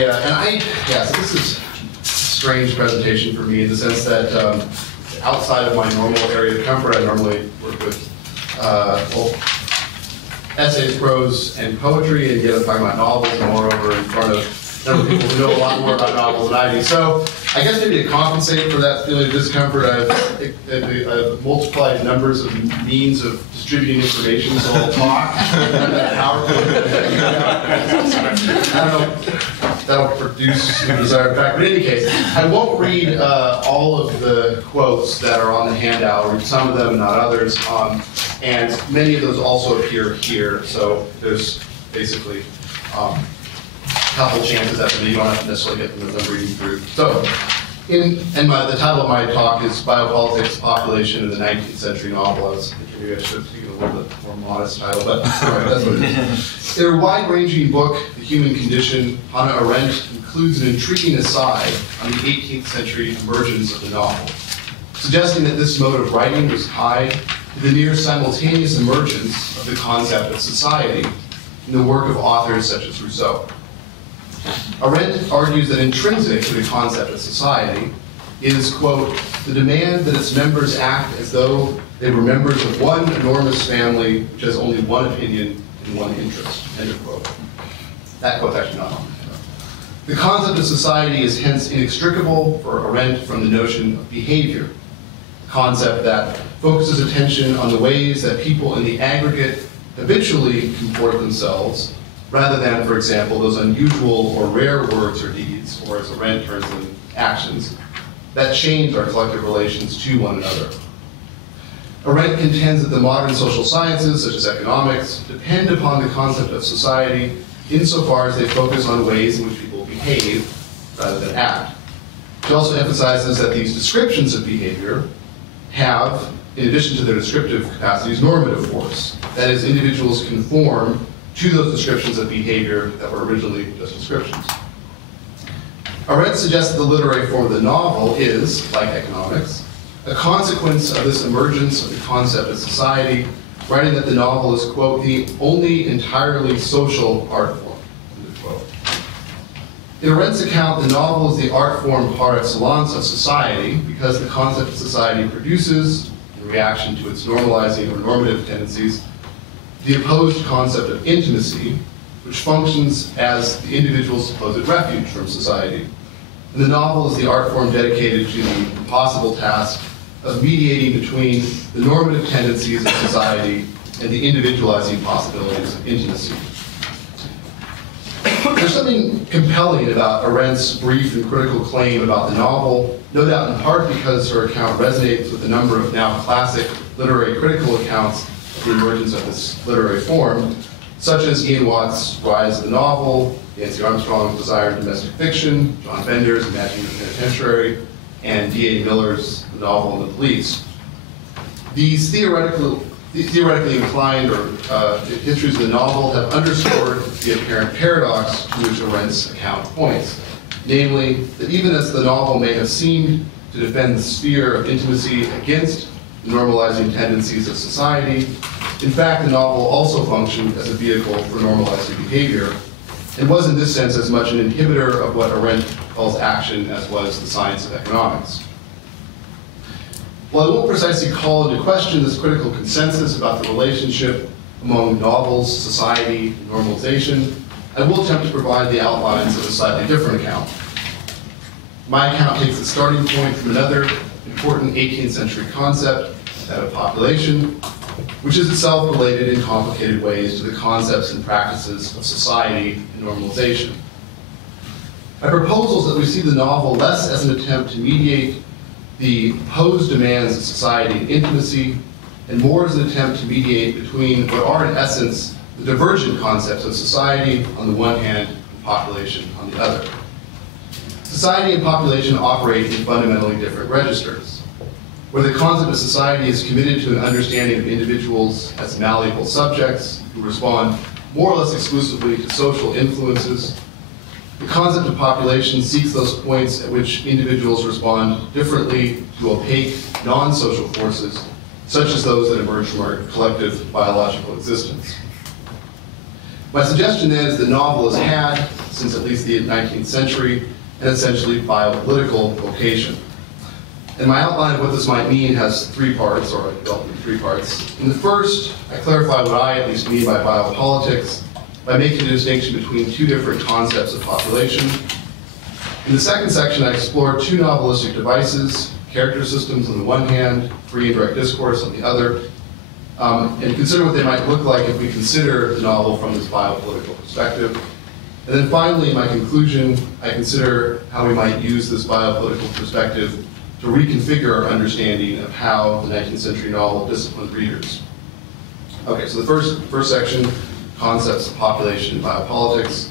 So this is a strange presentation for me in the sense that outside of my normal area of comfort, I normally work with essays, prose, and poetry, and yet I'm talking about novels, and moreover in front of a number of people who know a lot more about novels than I do. So I guess maybe to compensate for that feeling of discomfort, I've multiplied numbers of means of distributing information, so I'll talk. I don't know if that'll produce the desired effect, but in any case, I won't read all of the quotes that are on the handout. I'll read some of them, not others, and many of those also appear here, so there's basically couple chances that you don't have to necessarily get them as I'm reading through. So, the title of my talk is Biopolitics, Population in the 19th Century Novel. I was thinking maybe I should have taken a little bit more modest title, but anyway, that's what it is. In her wide-ranging book, The Human Condition, Hannah Arendt includes an intriguing aside on the 18th century emergence of the novel, suggesting that this mode of writing was tied to the near simultaneous emergence of the concept of society in the work of authors such as Rousseau. Arendt argues that intrinsic to the concept of society is, quote, the demand that its members act as though they were members of one enormous family which has only one opinion and one interest, end of quote. That quote's actually not on the concept of society is hence inextricable for Arendt from the notion of behavior, a concept that focuses attention on the ways that people in the aggregate habitually comport themselves, rather than, for example, those unusual or rare words or deeds, or as Arendt terms them, actions, that change our collective relations to one another. Arendt contends that the modern social sciences, such as economics, depend upon the concept of society insofar as they focus on ways in which people behave rather than act. She also emphasizes that these descriptions of behavior have, in addition to their descriptive capacities, normative force. That is, individuals conform to those descriptions of behavior that were originally just descriptions. Arendt suggests that the literary form of the novel is, like economics, a consequence of this emergence of the concept of society, writing that the novel is, quote, the only entirely social art form, end of quote. In Arendt's account, the novel is the art form par excellence of society because the concept of society produces, in reaction to its normalizing or normative tendencies, the opposed concept of intimacy, which functions as the individual's supposed refuge from society. And the novel is the art form dedicated to the impossible task of mediating between the normative tendencies of society and the individualizing possibilities of intimacy. There's something compelling about Arendt's brief and critical claim about the novel, no doubt in part because her account resonates with a number of now classic literary critical accounts the emergence of this literary form, such as Ian Watt's Rise of the Novel, Nancy Armstrong's Desire in Domestic Fiction, John Bender's Imagining the Penitentiary, and D.A. Miller's The Novel and the Police. These theoretically inclined histories of the novel have underscored the apparent paradox to which Arendt's account points, namely that even as the novel may have seemed to defend the sphere of intimacy against the normalizing tendencies of society, in fact, the novel also functioned as a vehicle for normalizing behavior, and was in this sense as much an inhibitor of what Arendt calls action as was the science of economics. While I won't precisely call into question this critical consensus about the relationship among novels, society, and normalization, I will attempt to provide the outlines of a slightly different account. My account takes its starting point from another important 18th century concept, that of population, which is itself related in complicated ways to the concepts and practices of society and normalization. My proposal is that we see the novel less as an attempt to mediate the opposed demands of society and intimacy, and more as an attempt to mediate between what are in essence the divergent concepts of society on the one hand and population on the other. Society and population operate in fundamentally different registers. Where the concept of society is committed to an understanding of individuals as malleable subjects who respond more or less exclusively to social influences, the concept of population seeks those points at which individuals respond differently to opaque, non-social forces, such as those that emerge from our collective biological existence. My suggestion is the novel has had, since at least the 19th century, an essentially biopolitical vocation. And my outline of what this might mean has three parts, or I developed in three parts. In the first, I clarify what I at least mean by biopolitics by making a distinction between two different concepts of population. In the second section, I explore two novelistic devices, character systems on the one hand, free and direct discourse on the other, and consider what they might look like if we consider the novel from this biopolitical perspective. And then finally, in my conclusion, I consider how we might use this biopolitical perspective to reconfigure our understanding of how the 19th century novel disciplined readers. Okay, so the first section, concepts of population and biopolitics.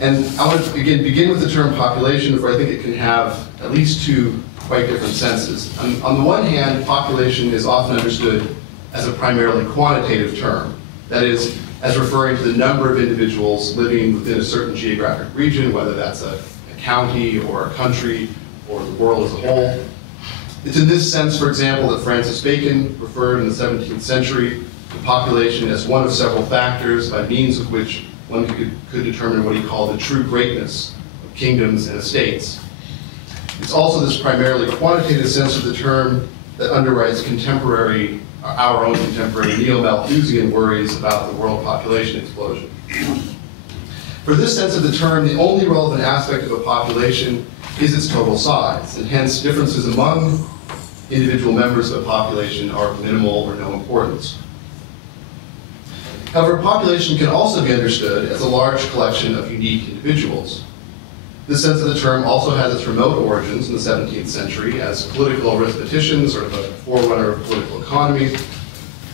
And I want to begin with the term population, for I think it can have at least two quite different senses. On the one hand, population is often understood as a primarily quantitative term. That is, as referring to the number of individuals living within a certain geographic region, whether that's a county or a country or the world as a whole. It's in this sense, for example, that Francis Bacon referred in the 17th century to population as one of several factors by means of which one could determine what he called the true greatness of kingdoms and estates. It's also this primarily quantitative sense of the term that underwrites our own contemporary neo-Malthusian worries about the world population explosion. For this sense of the term, the only relevant aspect of a population is its total size, and hence differences among individual members of a population are of minimal or no importance. However, population can also be understood as a large collection of unique individuals. This sense of the term also has its remote origins in the 17th century as political arithmeticians, sort of a forerunner of political economy,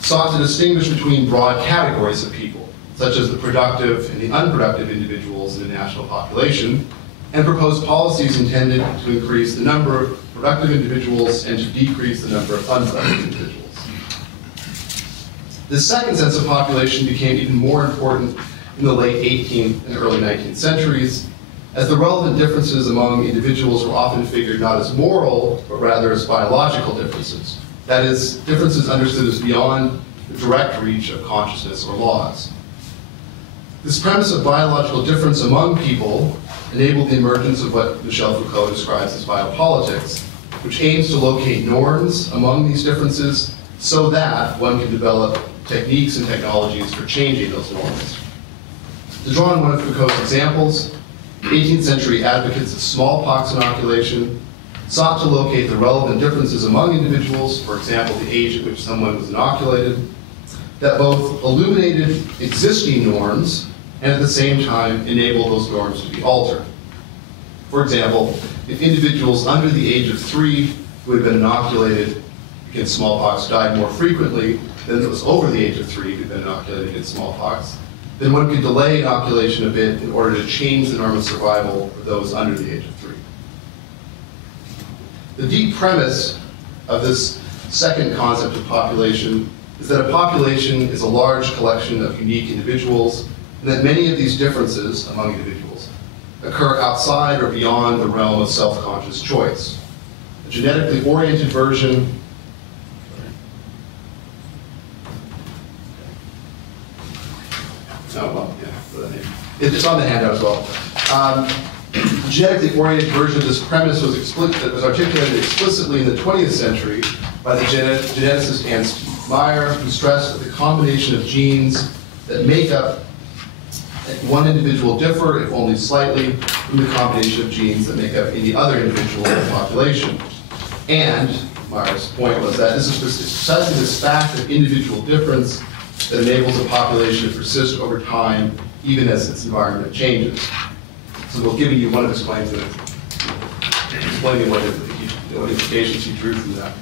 sought to distinguish between broad categories of people, such as the productive and the unproductive individuals in a national population, and proposed policies intended to increase the number of productive individuals and to decrease the number of unproductive individuals. This second sense of population became even more important in the late 18th and early 19th centuries, as the relevant differences among individuals were often figured not as moral, but rather as biological differences. That is, differences understood as beyond the direct reach of consciousness or laws. This premise of biological difference among people enabled the emergence of what Michel Foucault describes as biopolitics, which aims to locate norms among these differences so that one can develop techniques and technologies for changing those norms. To draw on one of Foucault's examples, 18th century advocates of smallpox inoculation sought to locate the relevant differences among individuals, for example, the age at which someone was inoculated, that both illuminated existing norms and at the same time enable those norms to be altered. For example, if individuals under the age of 3 who had been inoculated against smallpox died more frequently than those over the age of 3 who had been inoculated against smallpox, then one could delay inoculation a bit in order to change the norm of survival for those under the age of 3. The deep premise of this second concept of population is that a population is a large collection of unique individuals, and that many of these differences among individuals occur outside or beyond the realm of self-conscious choice. A genetically oriented version it's on the handout as well. The genetically oriented version of this premise was articulated explicitly in the 20th century by the geneticist Ernst Mayr, who stressed that the combination of genes that make up one individual differ, if only slightly, from the combination of genes that make up any other individual in the population. And Mayr's point was that this is precisely this fact of individual difference that enables a population to persist over time, even as its environment changes. So we're giving you one of his claims and explaining what implications he drew from that.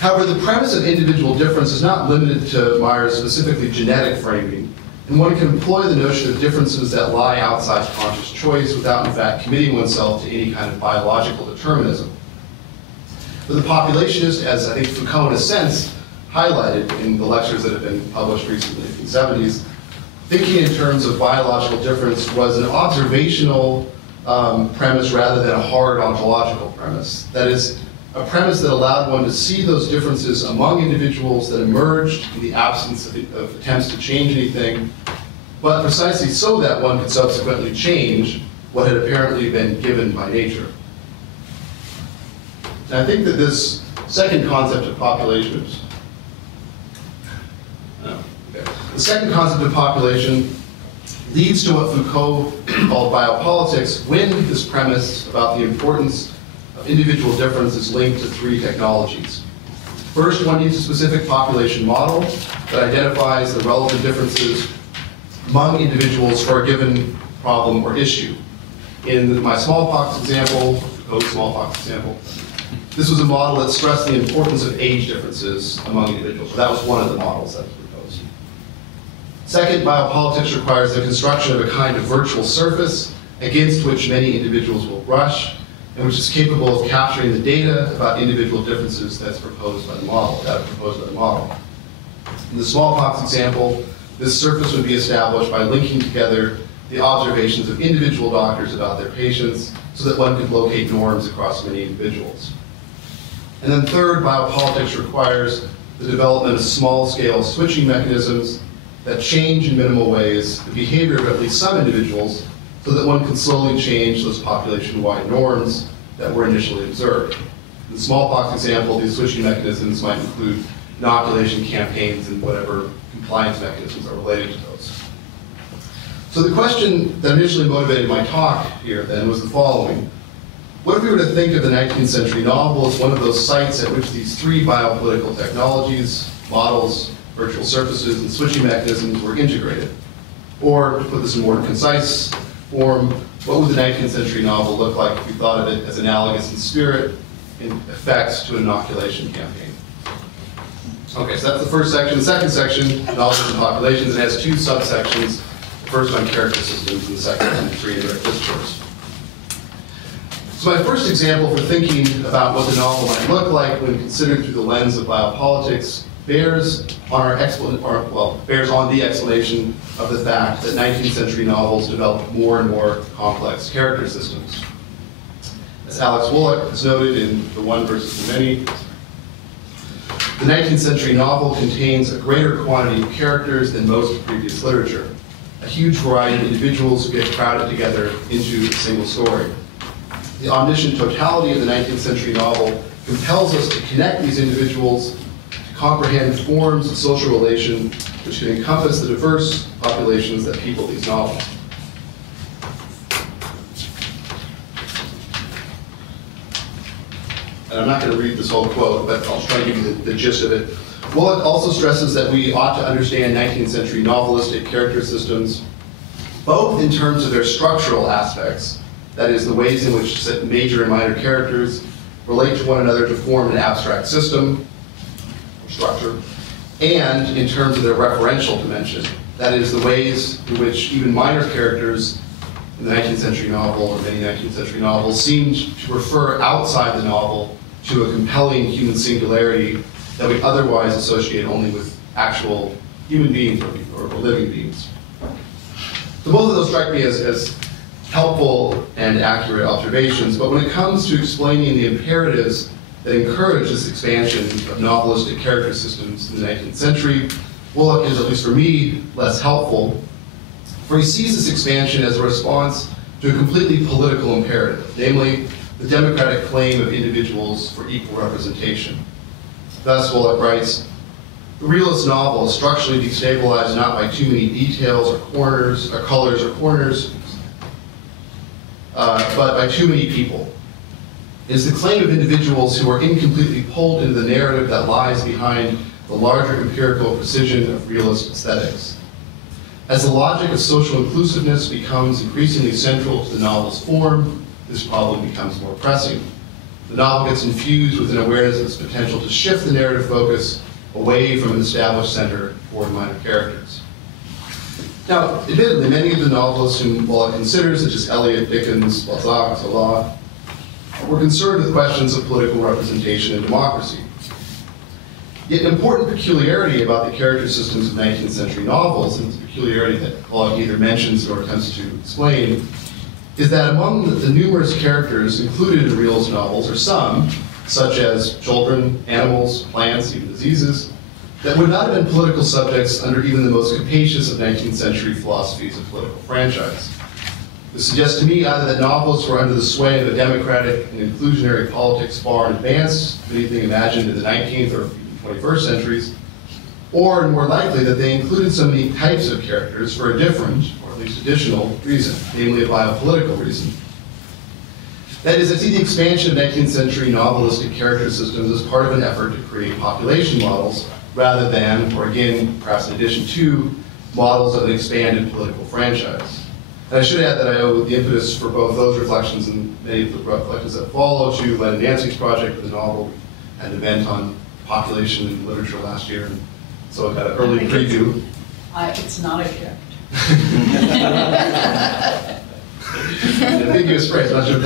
However, the premise of individual difference is not limited to Mayr's specifically genetic framing, and one can employ the notion of differences that lie outside conscious choice without, in fact, committing oneself to any kind of biological determinism. For the populationist, as I think Foucault, in a sense, highlighted in the lectures that have been published recently in the 1970s, thinking in terms of biological difference was an observational premise rather than a hard ontological premise. That is, a premise that allowed one to see those differences among individuals that emerged in the absence of attempts to change anything, but precisely so that one could subsequently change what had apparently been given by nature. And I think that this second concept of population, the second concept of population leads to what Foucault called biopolitics, when this premise about the importance of individual difference is linked to three technologies. First, one needs a specific population model that identifies the relevant differences among individuals for a given problem or issue. In my smallpox example, Foucault's smallpox example, this was a model that stressed the importance of age differences among individuals. So that was one of the models that was proposed. Second, biopolitics requires the construction of a kind of virtual surface against which many individuals will brush, and which is capable of capturing the data about individual differences that's proposed by the model, In the smallpox example, this surface would be established by linking together the observations of individual doctors about their patients so that one could locate norms across many individuals. And then third, biopolitics requires the development of small-scale switching mechanisms that change in minimal ways the behavior of at least some individuals so that one can slowly change those population-wide norms that were initially observed. In the smallpox example, these switching mechanisms might include inoculation campaigns and whatever compliance mechanisms are related to those. So the question that initially motivated my talk here then was the following. What if we were to think of the 19th century novel as one of those sites at which these three biopolitical technologies, models, virtual surfaces, and switching mechanisms were integrated? Or, to put this in more concise form, what would the 19th century novel look like if we thought of it as analogous in spirit, in effect, to an inoculation campaign? Okay, so that's the first section. The second section, novels and populations, it has two subsections. The first on character systems, and the second on free indirect discourse. So my first example for thinking about what the novel might look like when considered through the lens of biopolitics bears on the explanation of the fact that 19th century novels developed more and more complex character systems. As Alex Woollett has noted in The One versus the Many, the 19th century novel contains a greater quantity of characters than most previous literature, a huge variety of individuals who get crowded together into a single story. The omniscient totality of the 19th century novel compels us to connect these individuals, to comprehend forms of social relation which can encompass the diverse populations that people these novels. And I'm not going to read this whole quote, but I'll try to give you the gist of it. Woollett also stresses that we ought to understand 19th century novelistic character systems, both in terms of their structural aspects, that is, the ways in which major and minor characters relate to one another to form an abstract system, or structure, and in terms of their referential dimension, that is, the ways in which even minor characters in the 19th century novel, or many 19th century novels, seemed to refer outside the novel to a compelling human singularity that we otherwise associate only with actual human beings or living beings. So both of those strike me as helpful and accurate observations, but when it comes to explaining the imperatives that encourage this expansion of novelistic character systems in the 19th century, Woollett is, at least for me, less helpful, for he sees this expansion as a response to a completely political imperative, namely the democratic claim of individuals for equal representation. Thus, Woollett writes, the realist novel is structurally destabilized not by too many details or corners, or colors or corners, but by too many people. It is the claim of individuals who are incompletely pulled into the narrative that lies behind the larger empirical precision of realist aesthetics. As the logic of social inclusiveness becomes increasingly central to the novel's form, this problem becomes more pressing. The novel gets infused with an awareness of its potential to shift the narrative focus away from an established center toward minor characters. Now, admittedly, many of the novelists whom Woollett considers, such as Eliot, Dickens, Balzac, Zola, were concerned with questions of political representation and democracy. Yet an important peculiarity about the character systems of 19th century novels, and it's a peculiarity that Woollett either mentions or attempts to explain, is that among the numerous characters included in realist novels are some, such as children, animals, plants, even diseases, that would not have been political subjects under even the most capacious of 19th century philosophies of political franchise. This suggests to me either that novelists were under the sway of a democratic and inclusionary politics far in advance of anything imagined in the 19th or even 21st centuries, or more likely that they included so many types of characters for a different, or at least additional, reason, namely a biopolitical reason. That is, I see the expansion of 19th century novelistic character systems as part of an effort to create population models rather than, or again, perhaps in addition to, models of an expanded political franchise. And I should add that I owe the impetus for both those reflections and many of the reflections that follow to Len and Nancy's project with the novel. We had an event on population and literature last year, and so I got an early preview. It's not a character. Ambiguous phrase, not sure.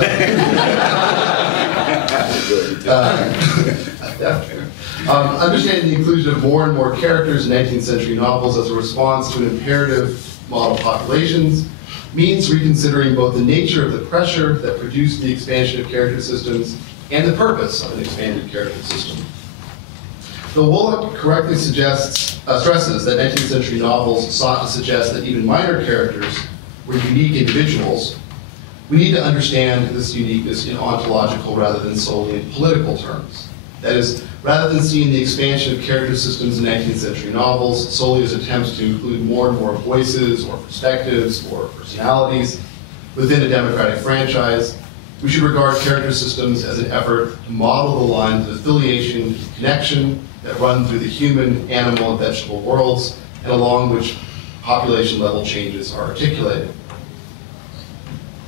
Understanding the inclusion of more and more characters in 19th century novels as a response to an imperative model populations means reconsidering both the nature of the pressure that produced the expansion of character systems and the purpose of an expanded character system. Though Woloch correctly stresses that 19th century novels sought to suggest that even minor characters were unique individuals, we need to understand this uniqueness in ontological rather than solely in political terms. That is, rather than seeing the expansion of character systems in 19th century novels solely as attempts to include more and more voices or perspectives or personalities within a democratic franchise, we should regard character systems as an effort to model the lines of affiliation and connection that run through the human, animal, and vegetable worlds, and along which population level changes are articulated.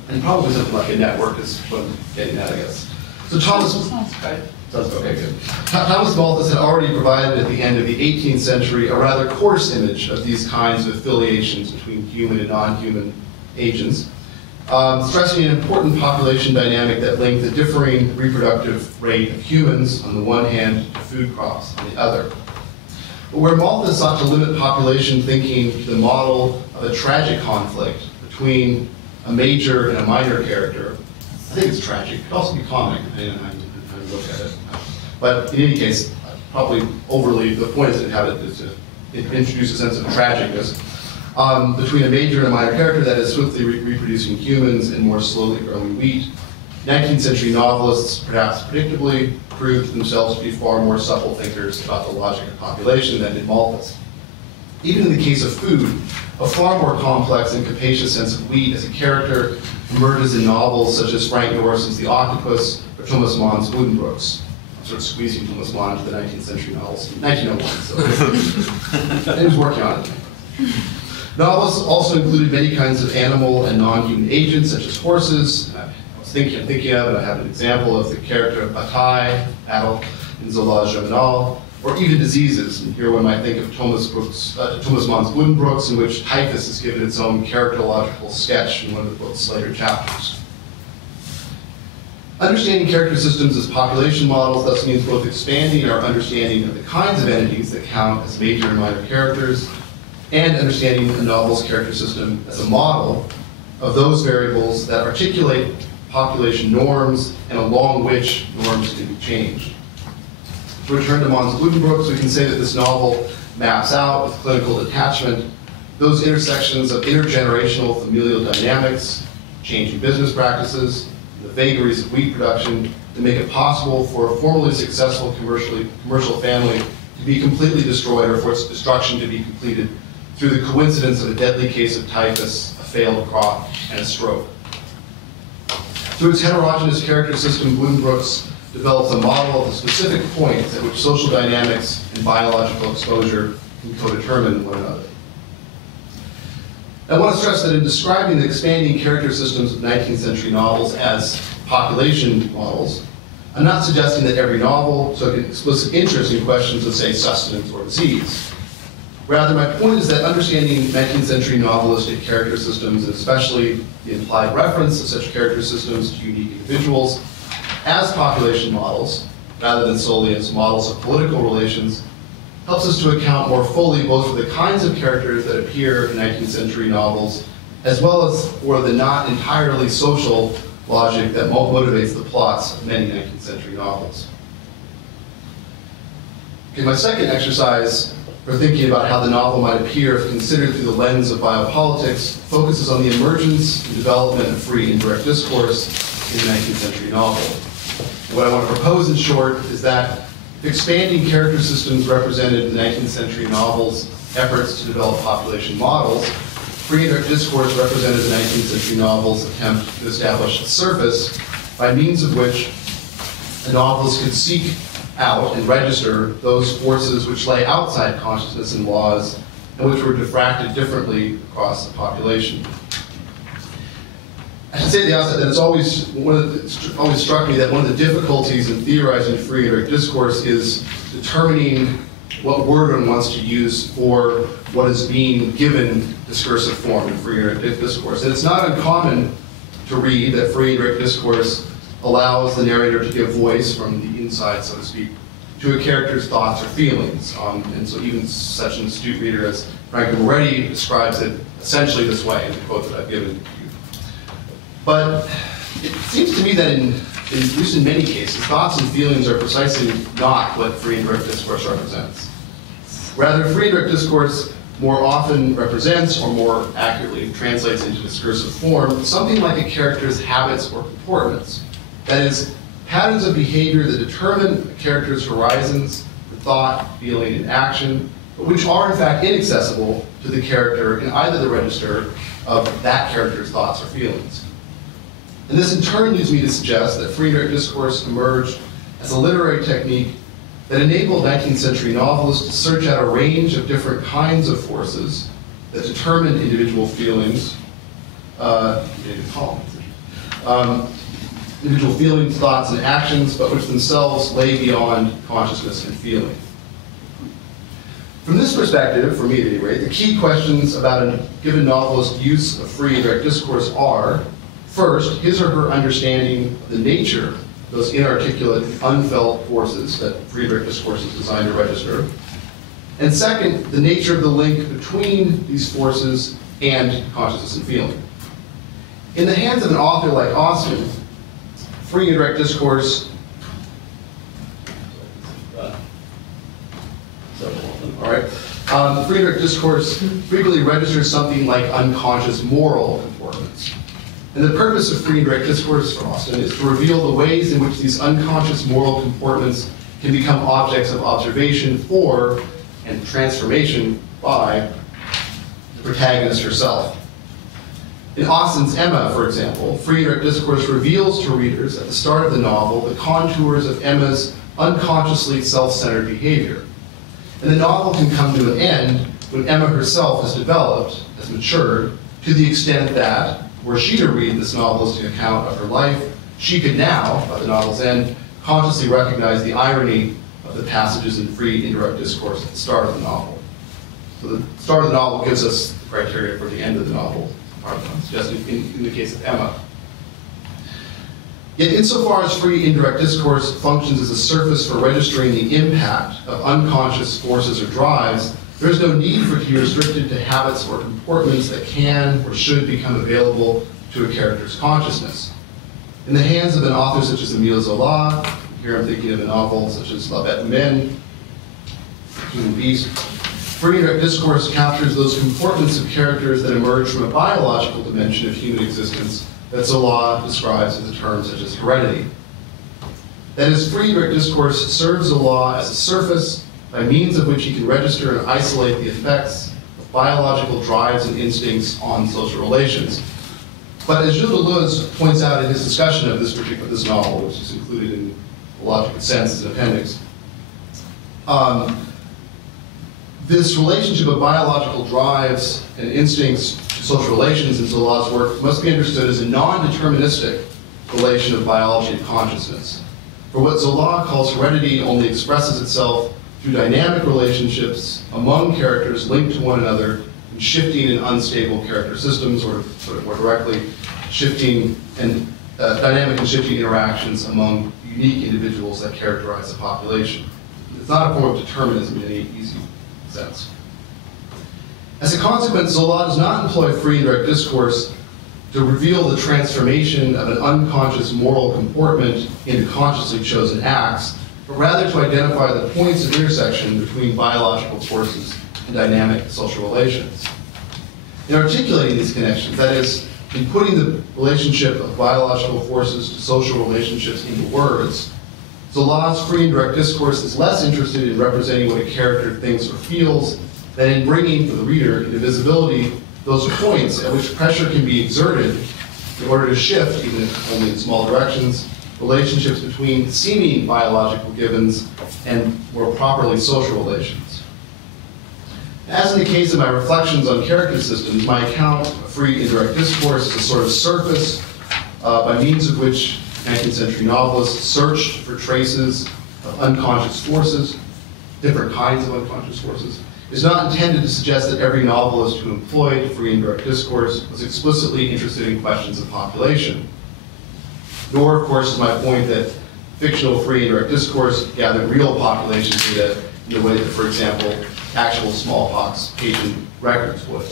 And probably something like a network is what I'm getting at, I guess. So Thomas... Sounds good. Okay, good. Thomas Malthus had already provided at the end of the 18th century a rather coarse image of these kinds of affiliations between human and non-human agents, stressing an important population dynamic that linked the differing reproductive rate of humans on the one hand to food crops on the other. But where Malthus sought to limit population thinking to the model of a tragic conflict between a major and a minor character, I think it's tragic. It could also be comic, depending on how you look at it. But in any case, probably overly, the point is to have it is to introduce a sense of tragicness between a major and a minor character that is swiftly reproducing humans and more slowly growing wheat. 19th century novelists, perhaps predictably, proved themselves to be far more supple thinkers about the logic of population than did Malthus. Even in the case of food, a far more complex and capacious sense of wheat as a character emerges in novels such as Frank Norris's The Octopus or Thomas Mann's Buddenbrooks. I'm sort of squeezing Thomas Mann into the 19th century novels in 1901, so he was working on it. Novels also included many kinds of animal and non-human agents, such as horses. I'm thinking of, and I have an example of the character of Bataille, Adel, in Zola Germinal, or even diseases. And here one might think of Thomas Mann's Buddenbrooks, in which typhus is given its own characterological sketch in one of the book's later chapters. Understanding character systems as population models thus means both expanding our understanding of the kinds of entities that count as major and minor characters, and understanding a novel's character system as a model of those variables that articulate population norms and along which norms can be changed. To return to Mann's Buddenbrooks, we can say that this novel maps out with clinical detachment those intersections of intergenerational familial dynamics, changing business practices, the vagaries of wheat production to make it possible for a formerly successful commercial family to be completely destroyed or for its destruction to be completed through the coincidence of a deadly case of typhus, a failed crop, and a stroke. Through its heterogeneous character system, Buddenbrooks develops a model of the specific points at which social dynamics and biological exposure can co-determine one another. I want to stress that in describing the expanding character systems of 19th century novels as population models, I'm not suggesting that every novel took an explicit interest in questions of, say, sustenance or disease. Rather, my point is that understanding 19th century novelistic character systems, and especially the implied reference of such character systems to unique individuals, as population models, rather than solely as models of political relations, helps us to account more fully both for the kinds of characters that appear in 19th century novels, as well as for the not entirely social logic that motivates the plots of many 19th century novels. Okay, my second exercise for thinking about how the novel might appear if considered through the lens of biopolitics focuses on the emergence and development of free indirect discourse in the 19th century novel. And what I want to propose in short is that expanding character systems represented in the 19th century novel's efforts to develop population models, free indirect discourse represented in the 19th century novel's attempt to establish a surface by means of which a novelist could seek out and register those forces which lay outside consciousness and laws and which were diffracted differently across the population. I should say at the outset that it's always struck me that one of the difficulties in theorizing free indirect discourse is determining what word one wants to use for what is being given discursive form in free indirect discourse. And it's not uncommon to read that free indirect discourse allows the narrator to give voice from the inside, so to speak, to a character's thoughts or feelings. And so even such an astute reader as Franklin Moretti describes it essentially this way in the quote that I've given you. But it seems to me that at least in many cases, thoughts and feelings are precisely not what free indirect discourse represents. Rather, free indirect discourse more often represents, or more accurately translates into discursive form, something like a character's habits or comportments. That is, patterns of behavior that determine a character's horizons for thought, feeling, and action, but which are in fact inaccessible to the character in either the register of that character's thoughts or feelings. And this in turn leads me to suggest that free indirect discourse emerged as a literary technique that enabled 19th century novelists to search out a range of different kinds of forces that determined individual feelings, individual feelings, thoughts, and actions, but which themselves lay beyond consciousness and feeling. From this perspective, for me at any rate, the key questions about a given novelist's use of free indirect discourse are, first, his or her understanding of the nature of those inarticulate, unfelt forces that free indirect discourse is designed to register, and second, the nature of the link between these forces and consciousness and feeling. In the hands of an author like Austen, free indirect discourse free indirect discourse frequently registers something like unconscious moral comportments. And the purpose of free indirect discourse for Austen is to reveal the ways in which these unconscious moral comportments can become objects of observation for and transformation by the protagonist herself. In Austen's Emma, for example, free indirect discourse reveals to readers at the start of the novel the contours of Emma's unconsciously self-centered behavior. And the novel can come to an end when Emma herself has developed, has matured, to the extent that, were she to read this novelistic account of her life, she could now, by the novel's end, consciously recognize the irony of the passages in free indirect discourse at the start of the novel. So the start of the novel gives us the criteria for the end of the novel, just in the case of Emma. Yet insofar as free indirect discourse functions as a surface for registering the impact of unconscious forces or drives, there is no need for it to be restricted to habits or comportments that can or should become available to a character's consciousness. In the hands of an author such as Émile Zola, here I'm thinking of a novel such as La Bête Humaine, Human Beast, free indirect discourse captures those comportments of characters that emerge from a biological dimension of human existence that Zola describes in terms such as heredity. That is, free indirect discourse serves Zola as a surface by means of which he can register and isolate the effects of biological drives and instincts on social relations. But as Gilles Deleuze points out in his discussion of this novel, which is included in A Logic of Sense as an appendix, this relationship of biological drives and instincts to social relations in Zola's work must be understood as a non-deterministic relation of biology and consciousness. For what Zola calls heredity only expresses itself through dynamic relationships among characters linked to one another in shifting and unstable character systems, or sort of more directly, shifting and dynamic and shifting interactions among unique individuals that characterize a population. It's not a form of determinism in any easy sense. As a consequence, Zola does not employ free indirect discourse to reveal the transformation of an unconscious moral comportment into consciously chosen acts, but rather to identify the points of intersection between biological forces and dynamic social relations. In articulating these connections, that is, in putting the relationship of biological forces to social relationships into words, Zola's free and direct discourse is less interested in representing what a character thinks or feels than in bringing for the reader into visibility those points at which pressure can be exerted in order to shift, even if only in small directions, relationships between seeming biological givens and more properly social relations. As in the case of my reflections on character systems, my account of free indirect discourse is a sort of surface by means of which 19th century novelists searched for traces of unconscious forces, different kinds of unconscious forces. It's not intended to suggest that every novelist who employed free indirect discourse was explicitly interested in questions of population. Nor, of course, is my point that fictional free indirect discourse gathered real population data in the way that, for example, actual smallpox patient records would.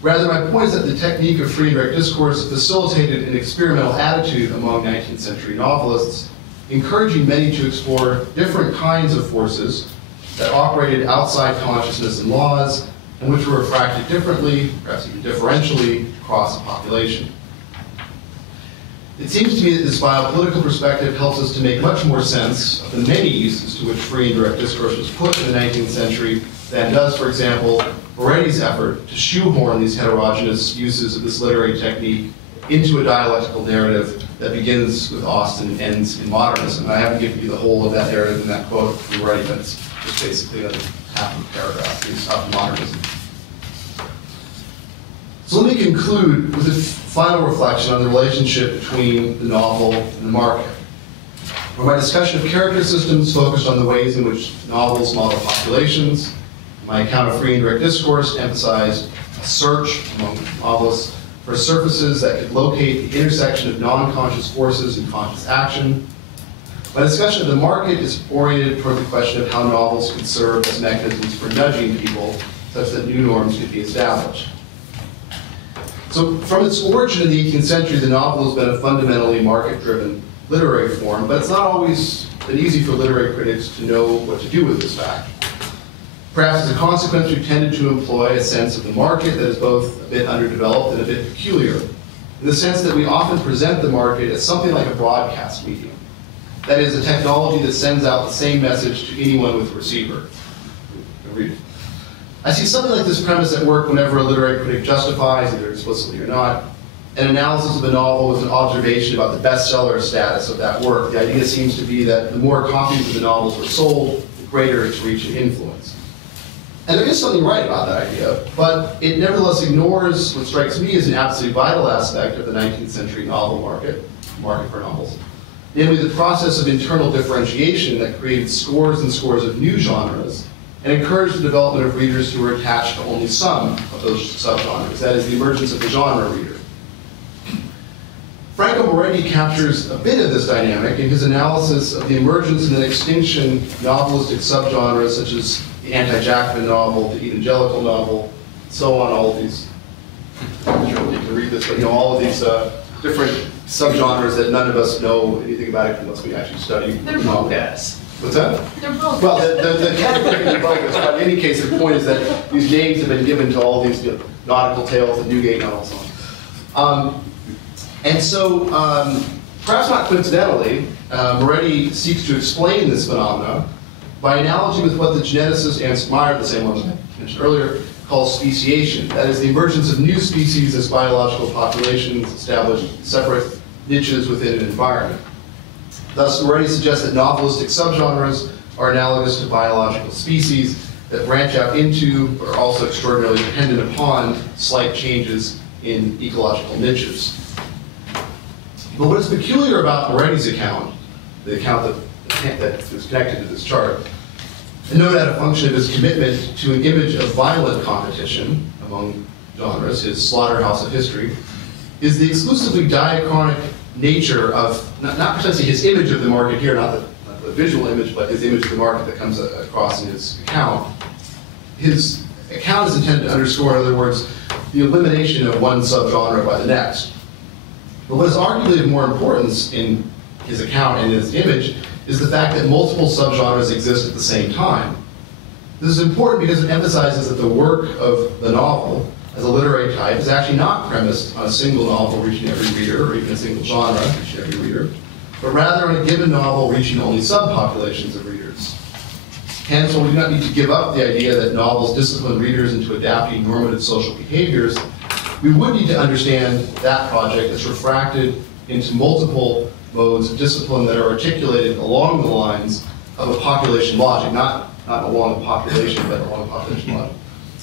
Rather, my point is that the technique of free indirect discourse facilitated an experimental attitude among 19th century novelists, encouraging many to explore different kinds of forces that operated outside consciousness and laws, and which were refracted differently, perhaps even differentially, across a population. It seems to me that this biopolitical perspective helps us to make much more sense of the many uses to which free and direct discourse was put in the 19th century than does, for example, Moretti's effort to shoehorn these heterogeneous uses of this literary technique into a dialectical narrative that begins with Austin and ends in modernism. And I haven't given you the whole of that narrative in that quote from Moretti, but it's just basically a half of a paragraph. It's up to modernism. So let me conclude with a final reflection on the relationship between the novel and the market. Where my discussion of character systems focused on the ways in which novels model populations, my account of free and direct discourse emphasized a search among novelists for surfaces that could locate the intersection of non-conscious forces and conscious action. My discussion of the market is oriented toward the question of how novels could serve as mechanisms for nudging people such that new norms could be established. So from its origin in the 18th century, the novel has been a fundamentally market-driven literary form, but it's not always been easy for literary critics to know what to do with this fact. Perhaps as a consequence, we've tended to employ a sense of the market that is both a bit underdeveloped and a bit peculiar, in the sense that we often present the market as something like a broadcast medium. That is, a technology that sends out the same message to anyone with a receiver. I see something like this premise at work whenever a literary critic justifies, either explicitly or not, an analysis of a novel with an observation about the bestseller status of that work. The idea seems to be that the more copies of the novels were sold, the greater its reach and influence. And there is something right about that idea, but it nevertheless ignores what strikes me as an absolutely vital aspect of the 19th century novel market for novels, namely the process of internal differentiation that created scores and scores of new genres and encouraged the development of readers who were attached to only some of those subgenres, that is, the emergence of the genre reader. Franco Moretti captures a bit of this dynamic in his analysis of the emergence and then extinction of novelistic subgenres such as the anti-Jacobin novel, the evangelical novel, and so on, all of these, I'm not sure if you can read this, but all of these different subgenres that none of us know anything about it unless we actually study the novel. What's that? They're both. Well, the category can be bogus, but in any case, the point is that these names have been given to all these nautical tales and Newgate novels and so on. And so, perhaps not coincidentally, Moretti seeks to explain this phenomena by analogy with what the geneticist Ernst Mayr, the same one I mentioned earlier, calls speciation. That is, the emergence of new species as biological populations establish separate niches within an environment. Thus, Moretti suggests that novelistic subgenres are analogous to biological species that branch out into, but are also extraordinarily dependent upon, slight changes in ecological niches. But what is peculiar about Moretti's account, the account that is connected to this chart, and no doubt a function of his commitment to an image of violent competition among genres, his slaughterhouse of history, is the exclusively diachronic nature of, not precisely his image of the market here, not the visual image, but his image of the market that comes across in his account. His account is intended to underscore, in other words, the elimination of one subgenre by the next. But what is arguably of more importance in his account and his image is the fact that multiple subgenres exist at the same time. This is important because it emphasizes that the work of the novel as a literary type is actually not premised on a single novel reaching every reader, or even a single genre reaching every reader, but rather on a given novel reaching only subpopulations of readers. Hence, while we do not need to give up the idea that novels discipline readers into adapting normative social behaviors, we would need to understand that project as refracted into multiple modes of discipline that are articulated along the lines of a population logic, not along the population, but along population logic.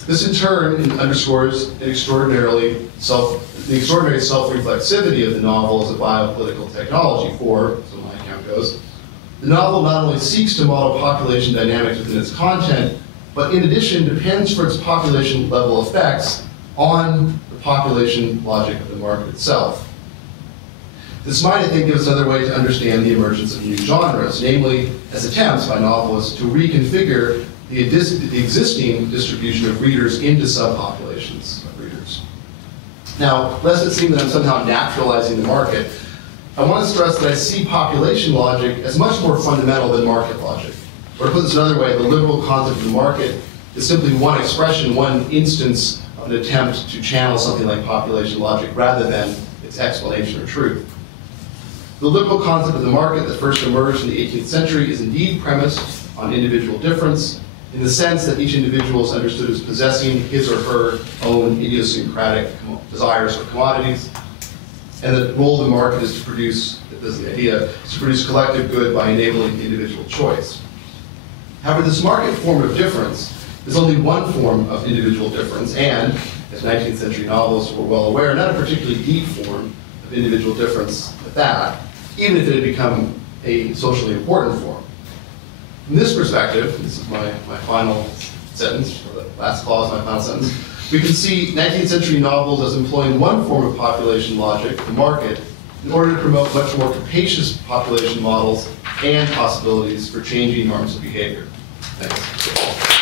This in turn underscores the extraordinary self-reflexivity of the novel as a biopolitical technology, for, so my account goes, the novel not only seeks to model population dynamics within its content, but in addition depends for its population level effects on the population logic of the market itself. This might, I think, give us another way to understand the emergence of new genres, namely as attempts by novelists to reconfigure the existing distribution of readers into subpopulations of readers. Now, lest it seem that I'm somehow naturalizing the market, I want to stress that I see population logic as much more fundamental than market logic. Or to put this another way, the liberal concept of the market is simply one expression, one instance of an attempt to channel something like population logic rather than its explanation or truth. The liberal concept of the market that first emerged in the 18th century is indeed premised on individual difference, in the sense that each individual is understood as possessing his or her own idiosyncratic desires for commodities, and the role of the market is to produce, this is the idea, is to produce collective good by enabling individual choice. However, this market form of difference is only one form of individual difference, and, as 19th century novelists were well aware, not a particularly deep form of individual difference at that, even if it had become a socially important form. From this perspective, this is my final sentence, or the last clause of my final sentence, we can see 19th century novels as employing one form of population logic, the market, in order to promote much more capacious population models and possibilities for changing norms of behavior. Thanks.